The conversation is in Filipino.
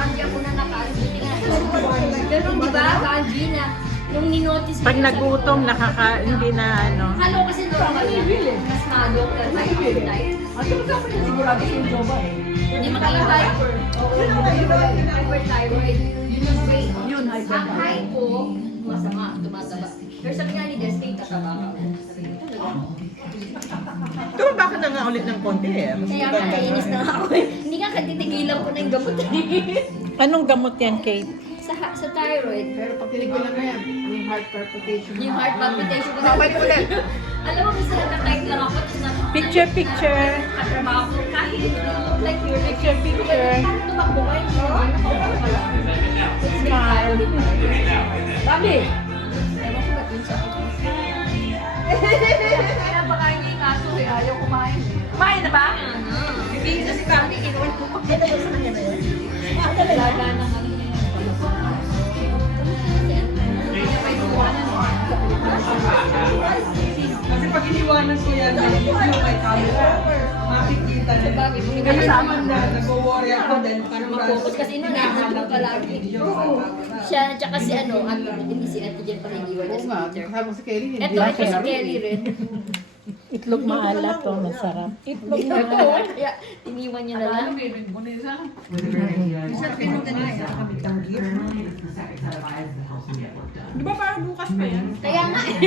Bambi ako na nakaalimutin nga. Pero di ba, Bambi na, nung ninotice ko Pag yun sa nagutom, photo, hindi na ano. Akala ko kasi normal na. Mas malo ka type. Sigurado yung jowa eh. Hindi makalimutan. Hyperthyroid. Yun, Ang high ko, masama, tumataba. Pero sabi nga ni Destiny, tataba ka. Sabi ko, Tumaba ka na nga ulit ng konti eh. kaya nga, nainis na ako eh. Hindi nga katitigilan ko na yung gamot Anong gamot yan, Kate? sa thyroid. Pero pag tinigilan mo yan, yung heart palpitation. Yung heart palpitation ko. Babalik ulit. Alam mo, minsan nagka-type lang ako. Picture. Katrabaho ko. Kahit like your Picture. Parang tumakbo kayo. Nakaupo ka lang. Smile. Babi! Ewan ko ba't yun sa akin. Kaya baka hindi kaso eh, ayaw kumain. Kumain na ba? Hindi na si Kami, inuwan ko. Ito ba sa kanya na yun? Talaga na nga. Kasi pag iniwanan ko yan, yung may camera, makikita niya. Sabagay, kung Kaya hindi sa amin na nag-worry ako dahil para mag-focus kasi ino nakahanap ko palagi. Siya, tsaka si ano, hindi si Ate Jen pa iniwan niya Oo sa nga, Twitter. kasama si Kelly. hindi Ito, ako ito si meron Kelly eh. rin. Itlog maalat to, masarap. Itlog Oo, kaya iniwan niya na lang. Di ba parang bukas pa yan? Kaya nga eh.